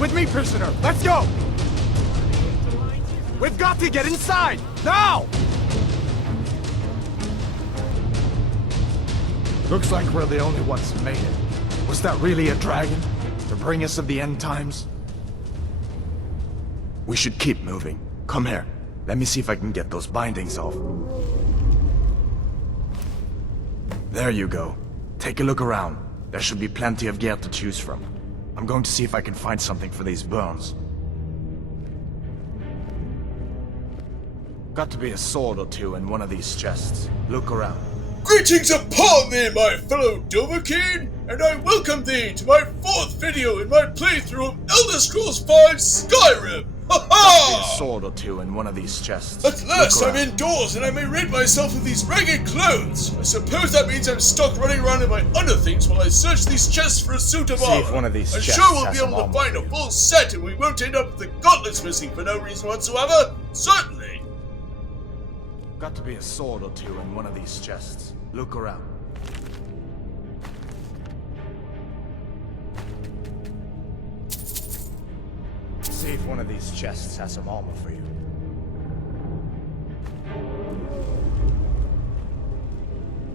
With me, prisoner! Let's go! We've got to get inside! Now! Looks like we're the only ones who made it. Was that really a dragon? To bring us of the end times? We should keep moving. Come here. Let me see if I can get those bindings off. There you go. Take a look around. There should be plenty of gear to choose from. I'm going to see if I can find something for these burns. Got to be a sword or two in one of these chests. Look around. Greetings upon thee, my fellow Dovahkiin, and I welcome thee to my 4th video in my playthrough of Elder Scrolls V Skyrim! Ha ha! A sword or two in one of these chests. At last I'm indoors and I may rid myself of these ragged clothes. I suppose that means I'm stuck running around in my underthings while I search these chests for a suit of armor. See if one of these I'm chests sure we'll has be able some to find a full set and we won't end up with the gauntlets missing for no reason whatsoever. Certainly. Got to be a sword or two in one of these chests. Look around. See if one of these chests has some armor for you.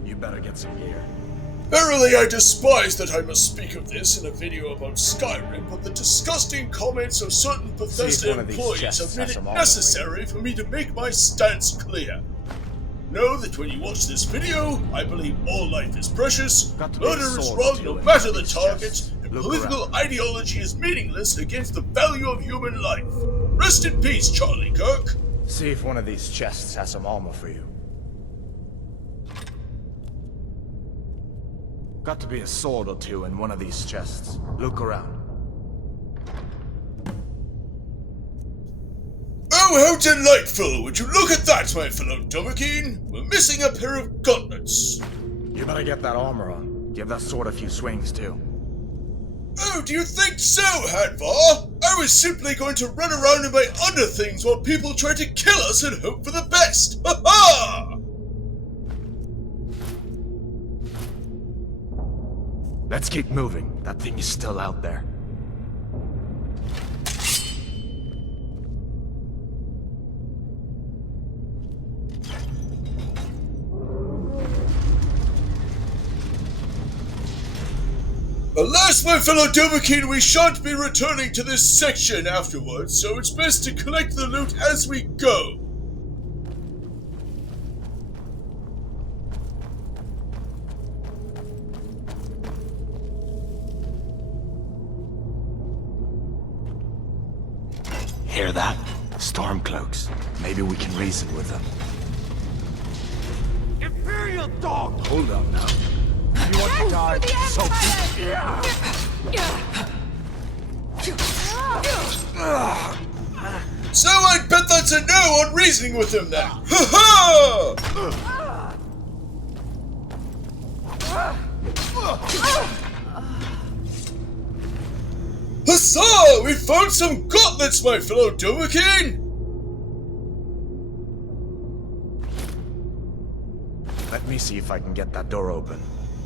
You better get some gear. Verily, I despise that I must speak of this in a video about Skyrim, but the disgusting comments of certain Bethesda employees have made it necessary for me to make my stance clear. Know that when you watch this video, I believe all life is precious, murder is wrong no matter the target, and political ideology is meaningless against the value of human life. Rest in peace, Charlie Kirk. See if one of these chests has some armor for you. Got to be a sword or two in one of these chests. Look around. Oh, how delightful! Would you look at that, my fellow Dovahkiin? We're missing a pair of gauntlets. You better get that armor on. Give that sword a few swings, too. Oh, do you think so, Hadvar? I was simply going to run around in my underthings while people try to kill us and hope for the best. Ha ha! Let's keep moving. That thing is still out there. Alas, my fellow Dovahkiin, we shan't be returning to this section afterwards, so it's best to collect the loot as we go. Hear that? Stormcloaks. Maybe we can reason with them. Imperial dog! Hold up now. You want to die? So So I'd bet that's a no on reasoning with him then. Ha ha! Huzzah! We found some gauntlets, my fellow Dovahkiin! let me see if I can get that door open.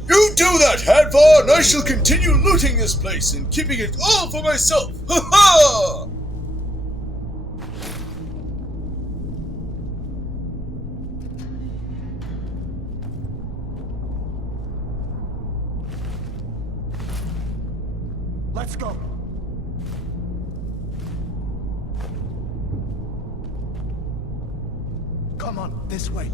You do that, Hadvar, and I shall continue looting this place and keeping it all for myself. Ha ha! Let's go. Come on, this way.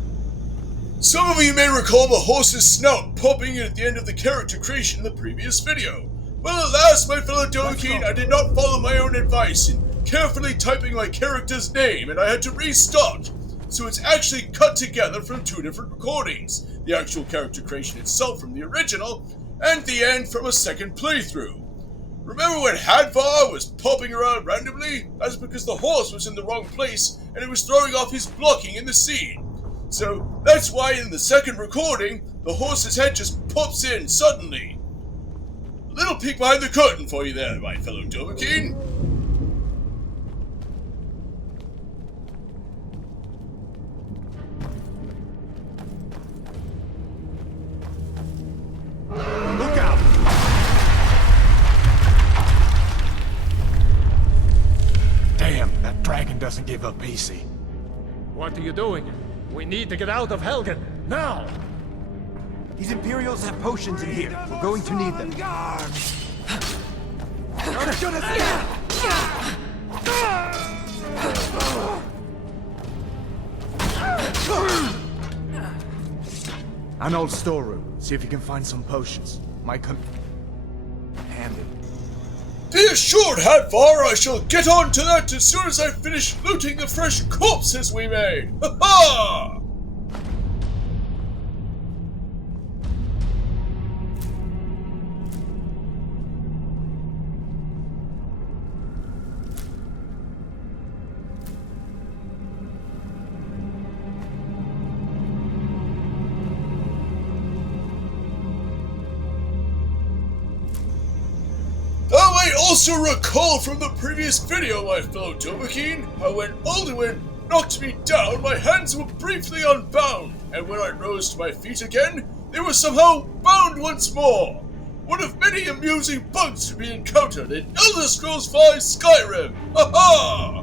Some of you may recall the horse's snout popping in at the end of the character creation in the previous video. Well, alas, my fellow Dovahkiin, I did not follow my own advice in carefully typing my character's name, and I had to restart. So it's actually cut together from 2 different recordings. The actual character creation itself from the original, and the end from a second playthrough. Remember when Hadvar was popping around randomly? That's because the horse was in the wrong place, and it was throwing off his blocking in the scene. So that's why in the second recording, the horse's head just pops in suddenly. A little peek behind the curtain for you there, my fellow Dovahkiin. Look out! Dragon doesn't give up easy. What are you doing? We need to get out of Helgen, now! These Imperials have potions in here. We're going to need them. An old storeroom. See if you can find some potions. Handy. Be assured, Hadvar, I shall get on to that as soon as I finish looting the fresh corpses we made! Ha ha! I also recall from the previous video, my fellow Dovahkiin, how when Alduin knocked me down, my hands were briefly unbound, and when I rose to my feet again, they were somehow bound once more. One of many amusing bugs to be encountered in Elder Scrolls V Skyrim. Ha ha!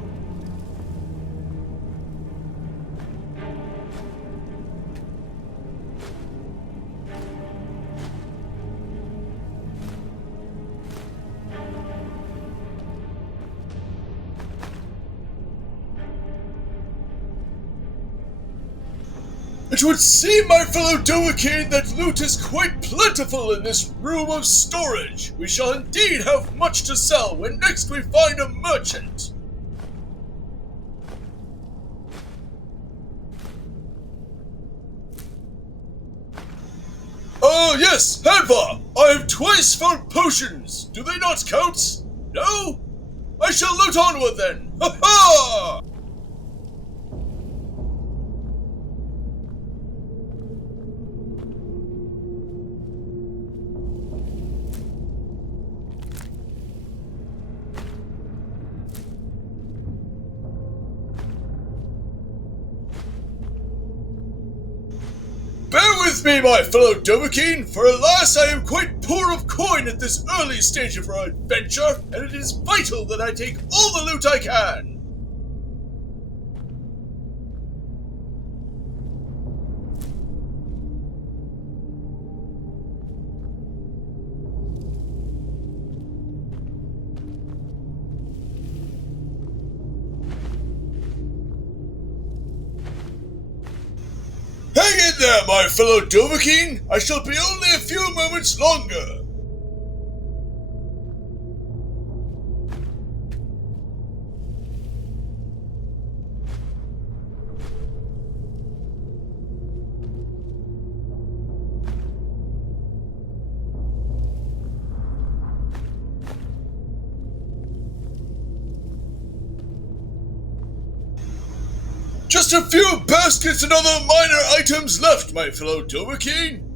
It would seem, my fellow Dovahkiin, that loot is quite plentiful in this room of storage. We shall indeed have much to sell when next we find a merchant. Oh yes, Hadvar! I have twice found potions. Do they not count? No? I shall loot onward then. Ha ha! Bear with me, my fellow Dovahkiin, for alas I am quite poor of coin at this early stage of our adventure, and it is vital that I take all the loot I can. Hang in there, my fellow Dovahkiin! I shall be only a few moments longer! Just a few baskets and other minor items left, my fellow Dovahkiin.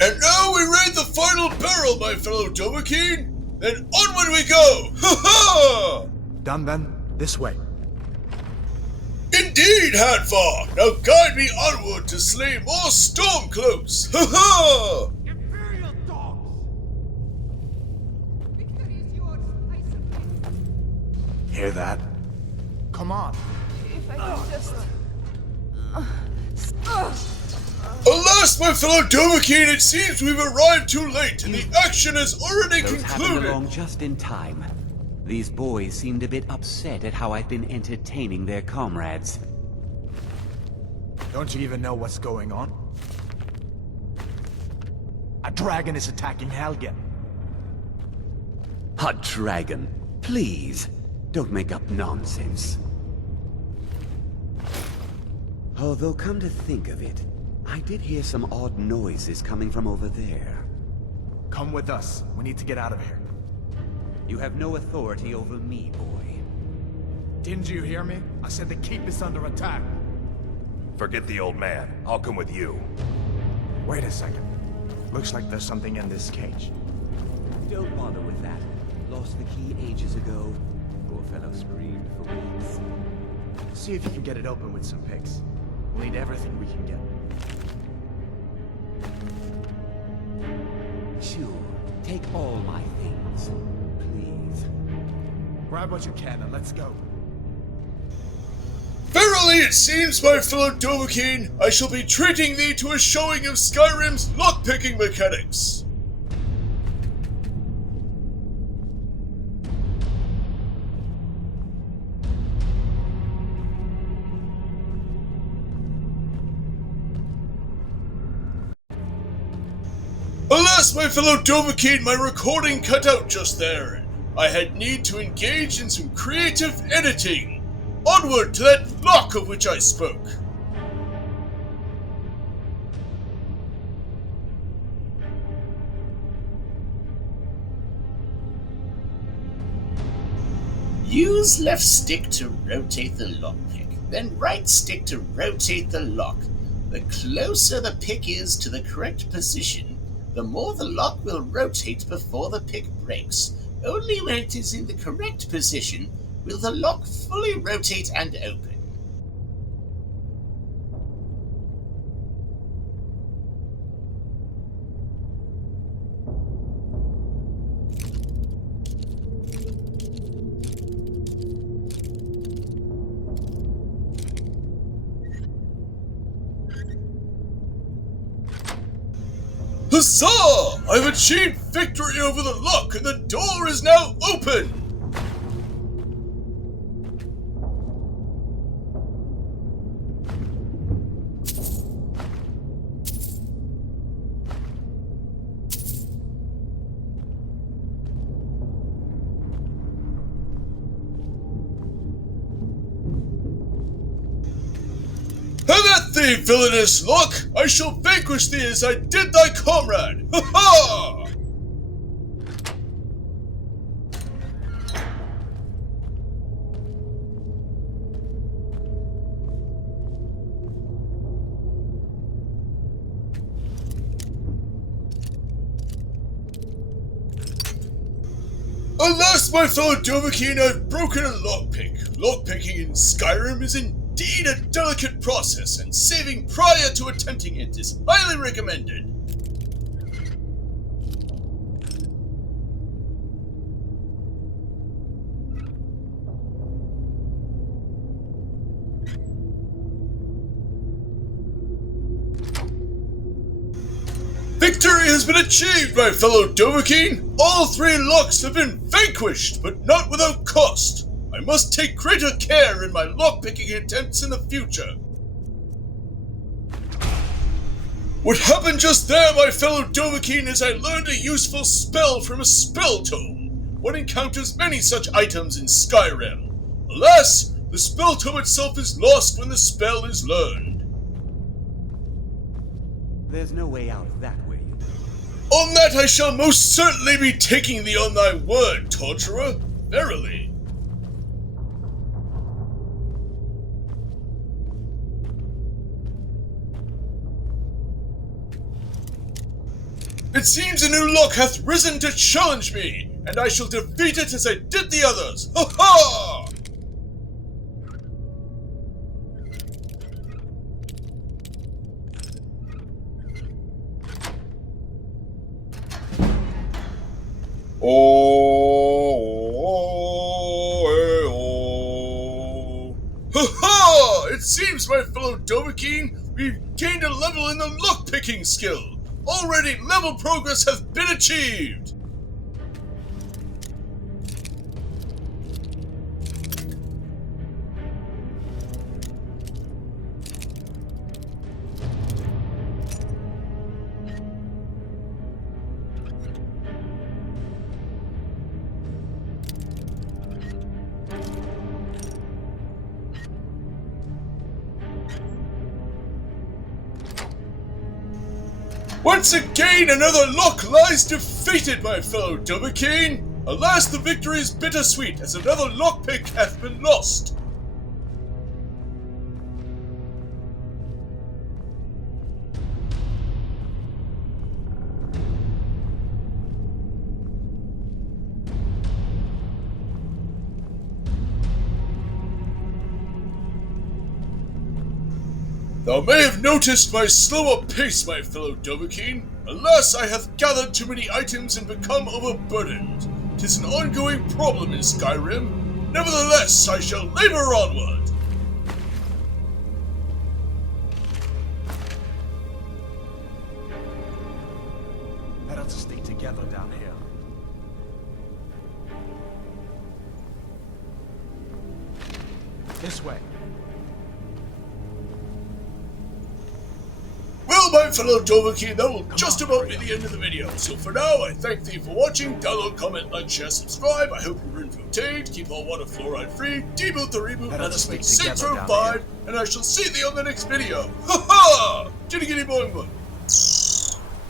And now we raid the final barrel, my fellow Dovahkiin! Then onward we go! Ha ha! Done then? This way. Indeed, Hadvar! Now guide me onward to slay more Stormcloaks! Ha ha! Imperial dogs! Victory is yours, I submit. Hear that? Come on. If I can just... Alas, my fellow Dovahkiin, it seems we've arrived too late, and the action has already Those happened concluded. along just in time. These boys seemed a bit upset at how I've been entertaining their comrades. Don't you even know what's going on? A dragon is attacking Helgen. A dragon, please, don't make up nonsense. Although, come to think of it, I did hear some odd noises coming from over there. Come with us. We need to get out of here. You have no authority over me, boy. Didn't you hear me? I said the keep is under attack. Forget the old man. I'll come with you. Wait a second. Looks like there's something in this cage. Don't bother with that. Lost the key ages ago. Poor fellow screamed for weeks. See if you can get it open with some picks. We'll need everything we can get. Sure. Take all my things. Please. Grab what you can and let's go. Verily, it seems, my fellow Dovahkiin, I shall be treating thee to a showing of Skyrim's lockpicking mechanics. Alas, my fellow Dovahkiin, my recording cut out just there. I had need to engage in some creative editing. Onward to that lock of which I spoke. Use left stick to rotate the lockpick, then right stick to rotate the lock. The closer the pick is to the correct position, the more the lock will rotate before the pick breaks. Only when it is in the correct position will the lock fully rotate and open. Huzzah! I've achieved victory over the lock and the door is now open! Have at thee, villainous lock! I shall vanquish thee as I did thy comrade! Ha ha! Alas, my fellow Dovahkiin, I've broken a lockpick. Lockpicking in Skyrim is indeed a delicate process, and saving prior to attempting it is highly recommended. Victory has been achieved, my fellow Dovahkiin! All three locks have been vanquished, but not without cost. I must take greater care in my lockpicking attempts in the future. What happened just there, my fellow Dovahkiin, is I learned a useful spell from a spell tome. One encounters many such items in Skyrim. Alas, the spell tome itself is lost when the spell is learned. There's no way out that way. On that I shall most certainly be taking thee on thy word, torturer. Verily. It seems a new lock hath risen to challenge me, and I shall defeat it as I did the others. Ha ha! Ha ha! It seems, my fellow Dovahkiin, we've gained a level in the lockpicking skill. Already level progress hath been achieved! Once again, another lock lies defeated, my fellow Dovahkiin. Alas, the victory is bittersweet, as another lockpick hath been lost. Thou may have noticed my slower pace, my fellow Dovahkiin. Alas, I hath gathered too many items and become overburdened. 'Tis an ongoing problem in Skyrim. Nevertheless, I shall labor onward. Better to stick together down here. This way. Well, my fellow Dovahkiin, that will just about be the end of the video. So for now, I thank thee for watching. Download, comment, like, share, subscribe. I hope you're entertained. Keep all water fluoride free. Deboot the reboot. Better Let to us stick make Saints together Row down 5. And I shall see thee on the next video. Ha ha! Giddy giddy boing boing.